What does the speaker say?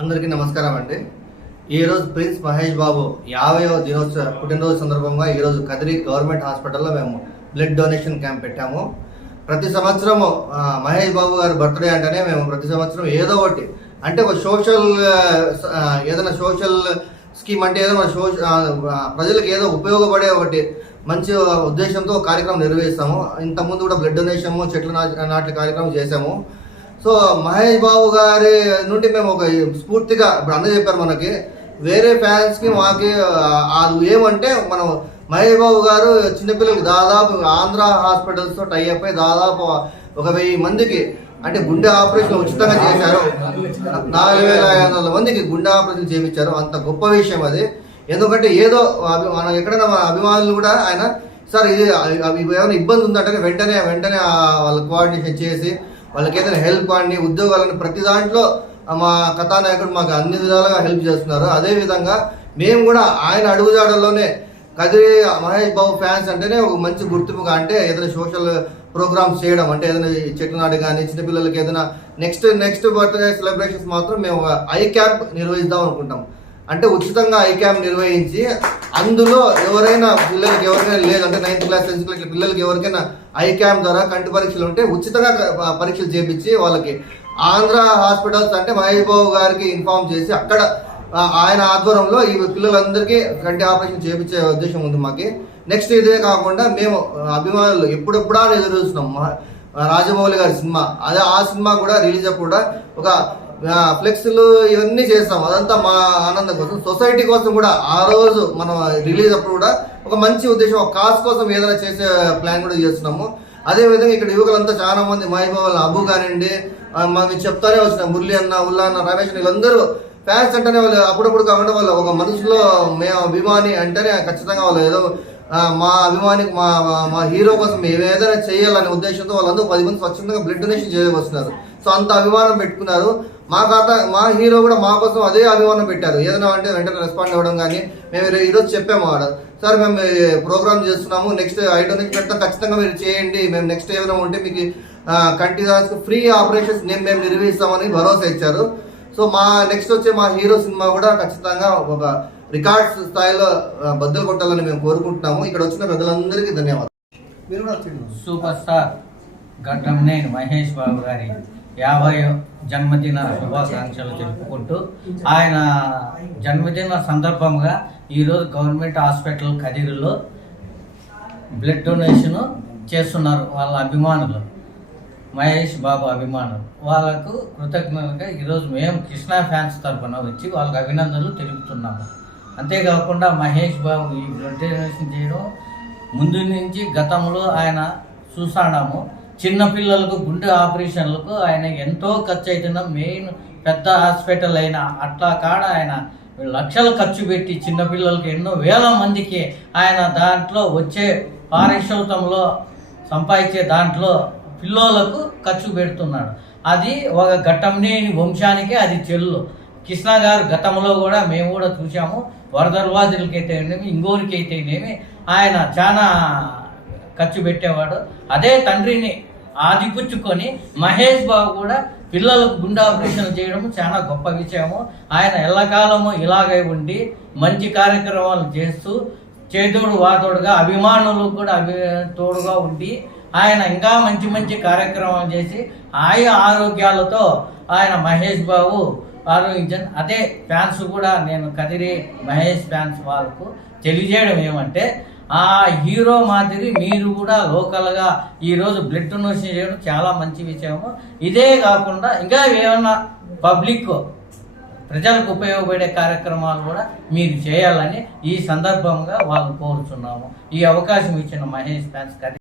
అందరికీ నమస్కారం అండి. ఈరోజు ప్రిన్స్ మహేష్ బాబు యాభైవ దినోత్సవ పుట్టినరోజు సందర్భంగా ఈరోజు కదిరి గవర్నమెంట్ హాస్పిటల్లో మేము బ్లడ్ డొనేషన్ క్యాంప్ పెట్టాము. ప్రతి సంవత్సరము మహేష్ బాబు గారి బర్త్డే అంటేనే మేము ప్రతి సంవత్సరం ఏదో ఒకటి అంటే ఒక సోషల్ ఏదైనా సోషల్ స్కీమ్ అంటే ఏదైనా సోష ప్రజలకు ఏదో ఉపయోగపడే ఒకటి మంచి ఉద్దేశంతో కార్యక్రమం నిర్వహిస్తాము. ఇంతకుముందు కూడా బ్లడ్ డొనేషన్ చెట్లు నా- నాటే కార్యక్రమం చేశాము. సో మహేష్ బాబు గారి నుండి మేము ఒక స్ఫూర్తిగా ఇప్పుడు అన్న చెప్పారు మనకి వేరే ఫ్యాన్స్కి మాకి అది ఏమంటే మనం మహేష్ బాబు గారు చిన్నపిల్లలకి దాదాపు ఆంధ్ర హాస్పిటల్స్తో టైఅప్ అయి దాదాపు ఒక వెయ్యి మందికి అంటే గుండె ఆపరేషన్ ఉచితంగా చేశారు. నాలుగు వేల ఐదు వందల మందికి గుండె ఆపరేషన్ చేయించారు అంత గొప్ప విషయం అది. ఎందుకంటే ఏదో అభి- మనం ఎక్కడైనా మన అభిమానులు కూడా ఆయన సార్ ఇది అవి ఏమైనా ఇబ్బంది ఉందంటే వెంటనే వెంటనే వాళ్ళ కోఆర్డినేషన్ చేసి వాళ్ళకి ఏదైనా హెల్ప్ అండి ఉద్యోగాలని ప్రతి దాంట్లో మా కథానాయకుడు మాకు అన్ని విధాలుగా హెల్ప్ చేస్తున్నారు. అదే విధంగా మేము కూడా ఆయన అడుగుజాడల్లోనే కదిరి మహేష్ బాబు ఫ్యాన్స్ అంటేనే ఒక మంచి గుర్తింపుగా అంటే ఏదైనా సోషల్ ప్రోగ్రామ్స్ చేయడం అంటే ఏదైనా చెట్టునాడు చెట్టు కానీ చిన్నపిల్లలకి ఏదైనా నెక్స్ట్ నెక్స్ట్ బర్త్డే సెలబ్రేషన్స్ మాత్రం మేము ఒక ఐ క్యాంప్ నిర్వహిద్దాం అనుకుంటాం. అంటే ఉచితంగా ఐ క్యాంప్ నిర్వహించి అందులో ఎవరైనా పిల్లలకి ఎవరికైనా లేదంటే నైన్త్ క్లాస్ టెన్త్ క్లాస్ పిల్లలకి ఎవరికైనా ఐ క్యాంప్ ద్వారా కంటి పరీక్షలు ఉంటే ఉచితంగా పరీక్షలు చేపించి వాళ్ళకి ఆంధ్ర హాస్పిటల్స్ అంటే మహేష్ బాబు గారికి ఇన్ఫార్మ్ చేసి అక్కడ ఆయన ఆధ్వర్యంలో ఈ పిల్లలందరికీ కంటి ఆపరేషన్ చేపించే ఉద్దేశం ఉంది మాకు. నెక్స్ట్ ఇదే కాకుండా మేము అభిమానులు ఎప్పుడెప్పుడా ఎదురు చూస్తున్నాం. రాజమౌళి గారి సినిమా. అదే ఆ సినిమా కూడా రిలీజ్ అప్పుడు కూడా ఒక ఫ్లెక్స్లు ఇవన్నీ చేస్తాం. అదంతా మా ఆనందం కోసం. సొసైటీ కోసం కూడా ఆ రోజు మనం రిలీజ్ అప్పుడు కూడా ఒక మంచి ఉద్దేశం ఒక కాస్ కోసం ఏదైనా చేసే ప్లాన్ కూడా చేస్తున్నాము. అదే విధంగా ఇక్కడ యువకులంతా చాలా మంది మహిబాబు అబ్బు కానివ్వండి మేము మనం చెప్తానే వచ్చిన మురళి అన్న ఉల్లా అన్న రమేష్ వీళ్ళందరూ ఫ్యాన్స్ అంటేనే వాళ్ళు అప్పుడప్పుడు కాకుండా వాళ్ళు ఒక మనిషిలో మేము అభిమాని అంటేనే ఖచ్చితంగా వాళ్ళు ఏదో మా అభిమాని మా మా- మా హీరో కోసం మేము ఏదైనా చేయాలనే ఉద్దేశంతో వాళ్ళందరూ పది మంది స్వచ్ఛందంగా బ్లడ్ డొనేషన్ చేయవస్తున్నారు సో అంత అభిమానం పెట్టుకున్నారు. మా ఖాతా మా హీరో కూడా మా కోసం అదే అభిమానం పెట్టారు. ఏదైనా అంటే వెంటనే రెస్పాండ్ అవ్వడం కానీ మేము ఈరో- ఈరోజు చెప్పాము ఆడ. సార్ మేము ప్రోగ్రామ్ చేస్తున్నాము నెక్స్ట్ ఐ డొనేషన్ పెడతాం ఖచ్చితంగా మీరు చేయండి మేము నెక్స్ట్ ఏమైనా ఉంటే మీకు ఆ, కంటి దానికి ఫ్రీ ఆపరేషన్స్ నేను మేము నిర్వహిస్తామని భరోసా ఇచ్చారు. సో మా నెక్స్ట్ వచ్చే మా హీరో సినిమా కూడా ఖచ్చితంగా ఒక రికార్డ్స్ స్థాయిలో బద్దలు కొట్టాలని మేము కోరుకుంటున్నాము. ఇక్కడ వచ్చిన ప్రజలందరికీ ధన్యవాదాలు. మీరు కూడా వచ్చిండ్రు. సూపర్ స్టార్ గడ్డంనేని మహేష్ బాబు గారి యాభై జన్మదిన శుభాకాంక్షలు తెలుపుకుంటూ ఆయన జన్మదిన సందర్భంగా ఈరోజు గవర్నమెంట్ హాస్పిటల్ కదిరిలో బ్లడ్ డొనేషన్ చేస్తున్నారు వాళ్ళ అభిమానులు. మహేష్ బాబు అభిమానులు. వాళ్ళకు కృతజ్ఞతగా ఈరోజు మేము కృష్ణా ఫ్యాన్స్ తరఫున వచ్చి వాళ్ళకి అభినందనలు తెలుపుతున్నాము. అంతేకాకుండా మహేష్ బాబు ఈ బ్లడ్ డొనేషన్ చేయడం ముందు నుంచి గతంలో ఆయన చూసాడాము. చిన్నపిల్లలకు గుండె ఆపరేషన్లకు ఆయన ఎంతో ఖర్చు అవుతున్న మెయిన్ పెద్ద హాస్పిటల్ అయిన అట్లా కాడ ఆయన లక్షలు ఖర్చు పెట్టి చిన్నపిల్లలకి ఎన్నో వేల మందికి ఆయన దాంట్లో వచ్చే పారిశ్రామికంలో సంపాదించే దాంట్లో పిల్లోలకు ఖర్చు పెడుతున్నాడు. అది ఒక ఘట్టంనేని వంశానికి అది చెల్లు. కృష్ణ గారు గతంలో కూడా మేము కూడా చూసాము వరదర్వాదులకి అయితేనేమి ఇంగోరికి అయితేనేమి ఆయన చాలా ఖర్చు పెట్టేవాడు. అదే తండ్రిని ఆదిపుచ్చుకొని మహేష్ బాబు కూడా పిల్లలకు గుండె ఆపరేషన్ చేయడం చాలా గొప్ప విషయము. ఆయన ఎల్లకాలము ఇలాగే ఉండి మంచి కార్యక్రమాలు చేస్తూ చేదోడు వాతోడుగా అభిమానులు కూడా అభి తోడుగా ఉండి ఆయన ఇంకా మంచి మంచి కార్యక్రమాలు చేసి ఆయా ఆరోగ్యాలతో ఆయన మహేష్ బాబు ఆరోగించాను అదే ఫ్యాన్స్ కూడా నేను కదిరి మహేష్ ఫ్యాన్స్ వాళ్ళకు తెలియజేయడం ఏమంటే ఆ హీరో మాదిరి మీరు కూడా లోకల్గా ఈరోజు బ్లడ్ డొనేషన్ చేయడం చాలా మంచి విషయము. ఇదే కాకుండా ఇంకా ఏమన్నా పబ్లిక్ ప్రజలకు ఉపయోగపడే కార్యక్రమాలు కూడా మీరు చేయాలని ఈ సందర్భంగా వాళ్ళు కోరుచున్నాము. ఈ అవకాశం ఇచ్చిన మహేష్ ఫ్యాన్స్ కదిరి